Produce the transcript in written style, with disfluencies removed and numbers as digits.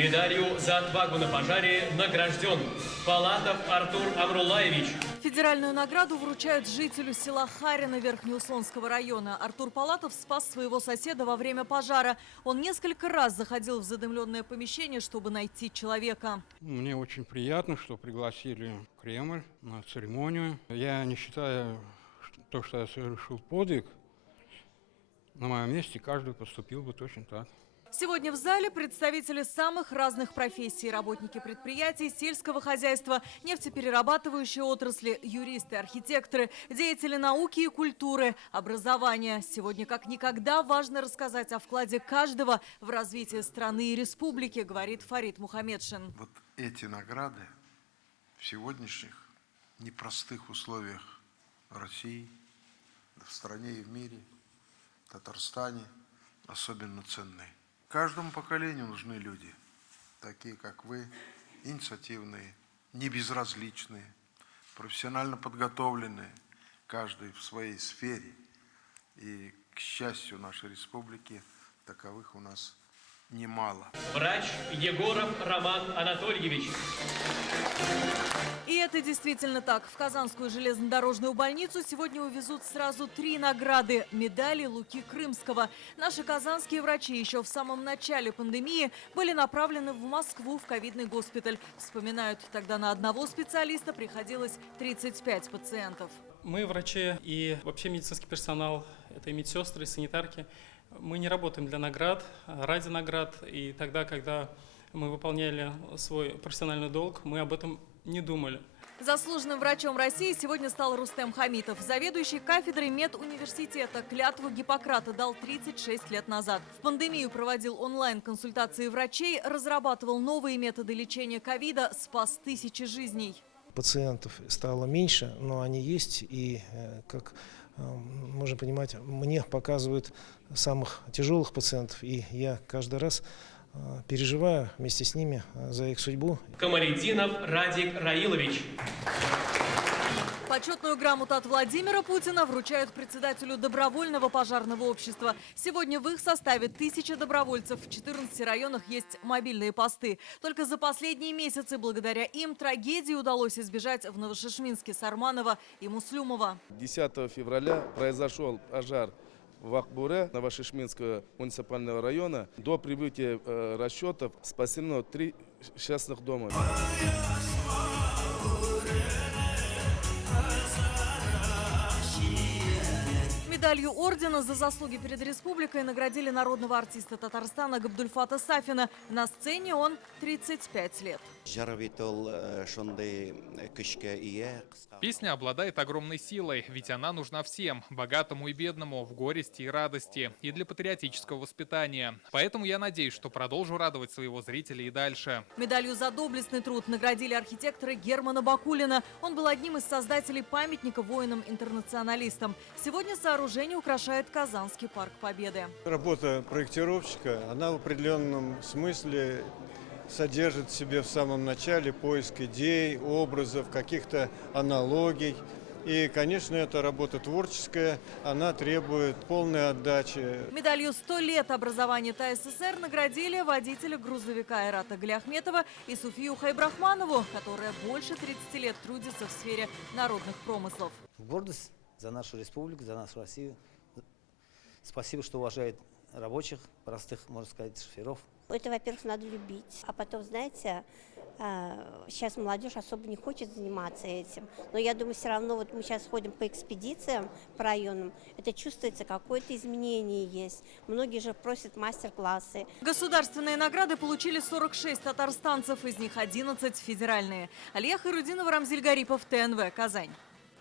Медалью за отвагу на пожаре награжден Палатов Артур Амрулаевич. Федеральную награду вручают жителю села Харина Верхнеуслонского района. Артур Палатов спас своего соседа во время пожара. Он несколько раз заходил в задымленное помещение, чтобы найти человека. Мне очень приятно, что пригласили в Кремль на церемонию. Я не считаю, что я совершил подвиг. На моем месте каждый поступил бы точно так. Сегодня в зале представители самых разных профессий: работники предприятий, сельского хозяйства, нефтеперерабатывающей отрасли, юристы, архитекторы, деятели науки и культуры, образования. Сегодня как никогда важно рассказать о вкладе каждого в развитие страны и республики, говорит Фарид Мухамедшин. Вот эти награды в сегодняшних непростых условиях России, в стране и в мире, в Татарстане особенно ценные. Каждому поколению нужны люди, такие как вы, инициативные, небезразличные, профессионально подготовленные, каждый в своей сфере. И, к счастью, нашей республики таковых у нас немало. Врач Егоров Роман Анатольевич. И это действительно так. В Казанскую железнодорожную больницу сегодня увезут сразу 3 награды – медали Луки Крымского. Наши казанские врачи еще в самом начале пандемии были направлены в Москву в ковидный госпиталь. Вспоминают, тогда на одного специалиста приходилось 35 пациентов. Мы, врачи и вообще медицинский персонал, это и медсестры, и санитарки, мы не работаем для наград, ради наград. И тогда, когда мы выполняли свой профессиональный долг, мы об этом не думали. Заслуженным врачом России сегодня стал Рустем Хамитов. Заведующий кафедрой медуниверситета клятву Гиппократа дал 36 лет назад. В пандемию проводил онлайн-консультации врачей, разрабатывал новые методы лечения ковида, спас тысячи жизней. Пациентов стало меньше, но они есть, и, как можно понимать, мне показывают самых тяжелых пациентов, и я каждый раз переживаю вместе с ними за их судьбу. Камалетдинов Радик Раилович. Почетную грамоту от Владимира Путина вручают председателю добровольного пожарного общества. Сегодня в их составе 1000 добровольцев. В 14 районах есть мобильные посты. Только за последние месяцы благодаря им трагедии удалось избежать в Новошишминске, Сарманово и Муслюмово. 10 февраля произошел пожар в Акбуре Новошишминского муниципального района. До прибытия расчетов спасено 3 частных дома. Медалью ордена за заслуги перед республикой наградили народного артиста Татарстана Габдульфата Сафина. На сцене он 35 лет. Песня обладает огромной силой, ведь она нужна всем, богатому и бедному, в горести и радости, и для патриотического воспитания. Поэтому я надеюсь, что продолжу радовать своего зрителя и дальше. Медалью за доблестный труд наградили архитектора Германа Бакулина. Он был одним из создателей памятника воинам-интернационалистам. Сегодня сооружение украшает Казанский парк Победы. Работа проектировщика, она в определенном смысле содержит в себе в самом начале поиск идей, образов, каких-то аналогий. И, конечно, эта работа творческая, она требует полной отдачи. Медалью «100 лет образования ТАССР» наградили водителя грузовика Айрата Галяхметова и Суфию Хайбрахманову, которая больше 30 лет трудится в сфере народных промыслов. Гордость за нашу республику, за нашу Россию. Спасибо, что уважает рабочих, простых, можно сказать, шоферов. Это, во-первых, надо любить. А потом, знаете, сейчас молодежь особо не хочет заниматься этим. Но я думаю, все равно вот мы сейчас ходим по экспедициям, по районам. Это чувствуется, какое-то изменение есть. Многие же просят мастер-классы. Государственные награды получили 46 татарстанцев, из них 11 федеральные. Алия Хайрудинова, Рамзиль Гарипов, ТНВ, Казань.